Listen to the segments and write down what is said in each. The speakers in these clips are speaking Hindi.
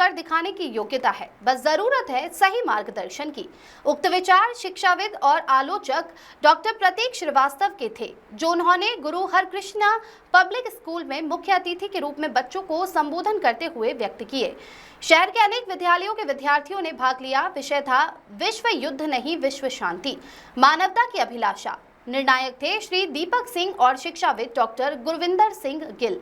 कर दिखाने की योग्यता है, बस जरूरत है सही मार्गदर्शन की। उक्त विचार शिक्षाविद और आलोचक डॉक्टर प्रतीक श्रीवास्तव के थे, जो उन्होंने गुरु हरकृष्णा पब्लिक स्कूल में मुख्य अतिथि के रूप में बच्चों को संबोधन करते हुए व्यक्त किए। शहर के अनेक विद्यालयों के विद्यार्थियों ने भाग लिया। विषय था विश्व युद्ध नहीं, विश्व शांति, मानवता की अभिलाषा। निर्णायक थे श्री दीपक सिंह और शिक्षाविद डॉक्टर गुरविंदर सिंह गिल।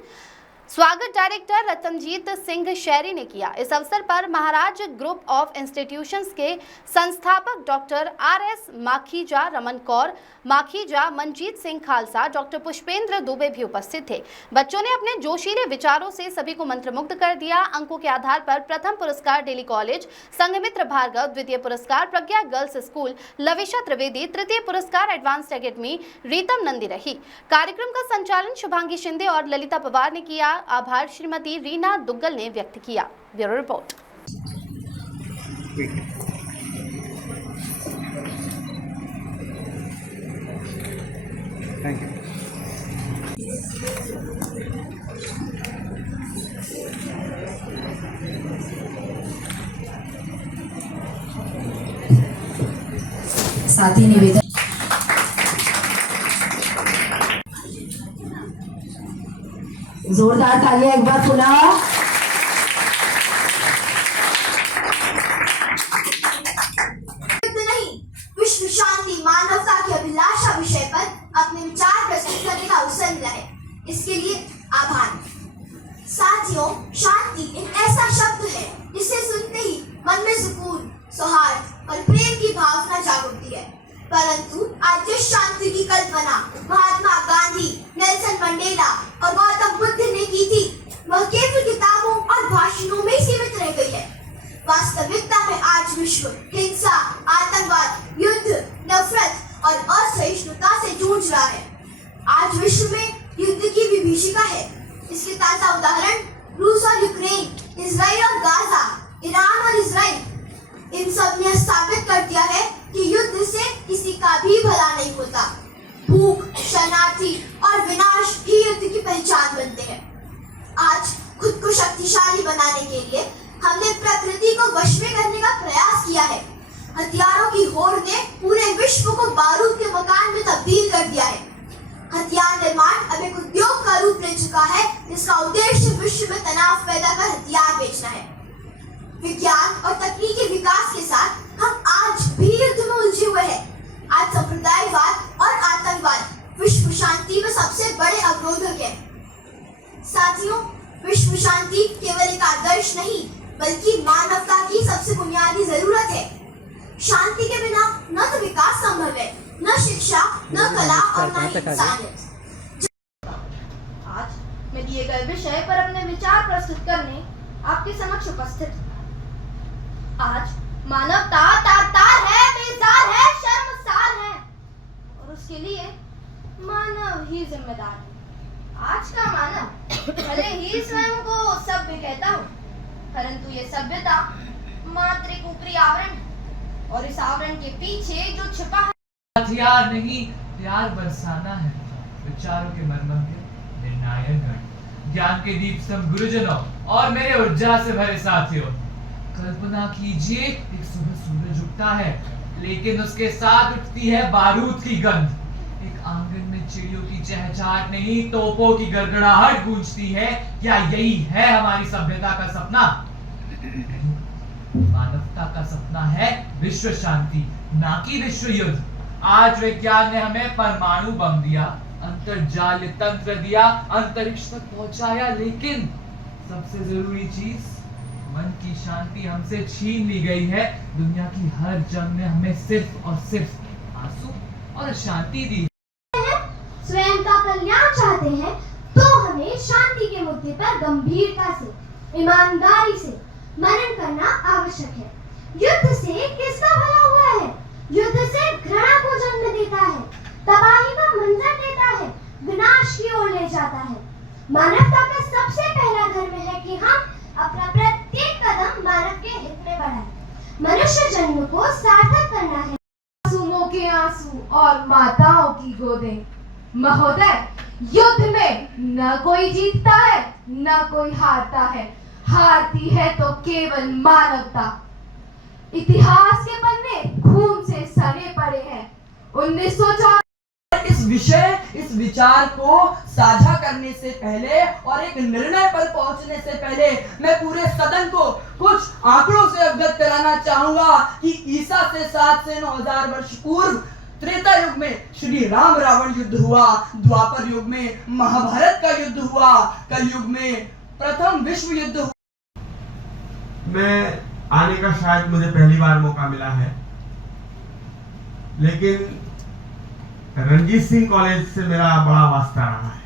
स्वागत डायरेक्टर रतनजीत सिंह शैरी ने किया। इस अवसर पर महाराज ग्रुप ऑफ इंस्टीट्यूशंस के संस्थापक doctor R S. Makhija, Raman Kaur Makhija, Manjeet Singh Khalsa, doctor Pushpendra Dubey भी उपस्थित थे। बच्चों ने अपने जोशीले विचारों से सभी को मंत्रमुग्ध कर दिया। अंकों के आधार पर प्रथम पुरस्कार डेली कॉलेज संघमित्र भार्गव, द्वितीय पुरस्कार प्रज्ञा गर्ल्स स्कूल लविशा त्रिवेदी, तृतीय पुरस्कार एडवांस्ड एकेडमी रीतम नंदी रही। कार्यक्रम का संचालन शुभांगी शिंदे और ललिता पवार ने किया। आभार श्रीमती रीना दुग्गल ने व्यक्त किया। Bureau report. Thank you. साथी निवेदन जोरदार तालियां एक बार पुनः। नहीं, विश्व शांति मानवता की अभिलाषा विषय पर अपने विचार प्रस्तुत करने का अवसर मिला है, इसके लिए आभार। साथियों, शांति एक ऐसा शब्द है जिसे सुनते ही मन में सुकून, सौहार्द और प्रेम की भावना जाग उठती है। परंतु आज जिस शांति की कल्पना महात्मा गांधी, नेल्सन मंडेला और गौतम बुद्ध ने की थी, वह केवल किताबों और भाषणों में सीमित रह गई है। वास्तविकता में आज विश्व हिंसा, आतंकवाद, युद्ध, नफरत और असहिष्णुता से जूझ रहा है। आज विश्व में युद्ध की विभीषिका है। इसके ताजा उदाहरण रूस और यूक्रेन, इजराइल और गाजा, ईरान और इजराइल, इन सब ने साबित कर दिया है कि युद्ध से किसी का भी भला नहीं होता। भूख, शरणार्थी और विनाश ही युद्ध की पहचान बनते हैं। आज खुद को शक्तिशाली बनाने के लिए हमने प्रकृति को वश में करने का प्रयास किया है। हथियारों की होड़ ने पूरे विश्व को बारूद के मकान में तब्दील कर दिया है। हथियार निर्माण अब एक उद्योग का रूप ले चुका है, जिसका उद्देश्य विश्व में तनाव पैदा कर हथियार बेचना है। विज्ञान और तकनीकी विकास के साथ हम आज भी युद्ध में उलझे हुए हैं। आज संप्रदायवाद और आतंकवाद विश्व शांति में सबसे बड़े अवरोधक है। साथियों, विश्व शांति केवल एक आदर्श नहीं, बल्कि मानवता की सबसे बुनियादी जरूरत है। शांति के बिना न तो विकास संभव है, न शिक्षा, न कला और न इंसानियत। आज मैं दिए गए विषय पर अपने विचार प्रस्तुत करने आपके समक्ष उपस्थित। आज मानवता तार है, बेजार है, शर्मसार है और उसके लिए मानव ही जिम्मेदार है। आज का मानव भले ही स्वयं को सभ्य कहता हो, परंतु ये सभ्यता मात्र एक ऊपरी आवरण है और इस आवरण के पीछे जो छिपा है हथियार नहीं, प्यार बरसाना है। विचारों के मर्मज्ञ निर्णायक गण, ज्ञान के दीप स्तंभ गुरुजनों और मेरे ऊर्जा से भरे साथियों, कल्पना कीजिए एक सुबह सूरज उगता है, लेकिन उसके साथ उठती है बारूद की गंध। एक आंगन में चिड़ियों की चहचहाट नहीं, तोपों की गड़गड़ाहट गूंजती है। क्या यही है हमारी सभ्यता का सपना? मानवता का सपना है विश्व शांति, ना कि विश्व युद्ध। आज विज्ञान ने हमें परमाणु बम दिया, अंतर्जाल तंत्र दिया, अंतरिक्ष तक पहुंचाया, लेकिन सबसे जरूरी चीज मन की शांति हमसे छीन ली गई है। दुनिया की हर जंग ने हमें सिर्फ और सिर्फ आंसू और शांति दी। स्वयं का कल्याण चाहते हैं तो हमें शांति के मुद्दे पर गंभीरता से, ईमानदारी से मनन करना आवश्यक है। युद्ध से किसका भला हुआ है? युद्ध से घृणा को जन्म देता है, तबाही का मंजर देता है, विनाश की ओर ले जाता है। मानवता का सबसे पहला धर्म है कि हम अपना प्रत्येक कदम मानव के हित में बढ़ाएं। मनुष्य जन्म को सार्थक करना है। मासूमों के आंसू और माताओं की गोदें। महोदय, युद्ध में न कोई जीतता है न कोई हारता है, हारती है तो केवल मानवता। इतिहास के पन्ने खून से सने पड़े हैं। 1904 इस विचार को साझा करने से पहले और एक निर्णय पर पहुंचने से पहले मैं पूरे सदन को कुछ आंकड़ों से अवगत कराना चाहूंगा कि ईसा से 7 से 9000 वर्ष पूर्व त्रेता युग में श्री राम रावण युद्ध हुआ, द्वापर युग में महाभारत का युद्ध हुआ, कलयुग में प्रथम विश्व युद्ध हुआ। मैं आने का शायद मुझे पहली बार मौका मिला है, लेकिन रणजीत सिंह कॉलेज से मेरा बड़ा वास्ता रहा है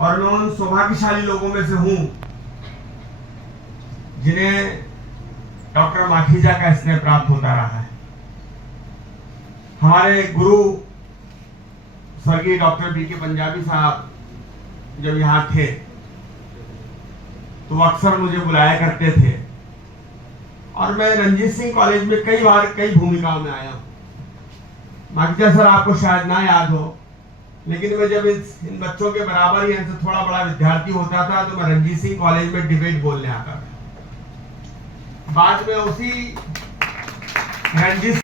और मैं उन सौभाग्यशाली लोगों में से हूं जिन्हें डॉक्टर माखीजा का स्नेह प्राप्त होता रहा है। हमारे गुरु स्वर्गीय डॉक्टर बी के पंजाबी साहब जब यहाँ थे तो अक्सर मुझे बुलाया करते थे और मैं रणजीत सिंह कॉलेज में कई बार कई भूमिकाओं में आया हूं। माखीजा सर आपको शायद ना याद हो, लेकिन मैं जब इन बच्चों के बराबर ही इनसे थोड़ा बड़ा विद्यार्थी होता था तो मैं रणजीत सिंह कॉलेज में डिबेट बोलने आता था। बाद में उसी रणजीत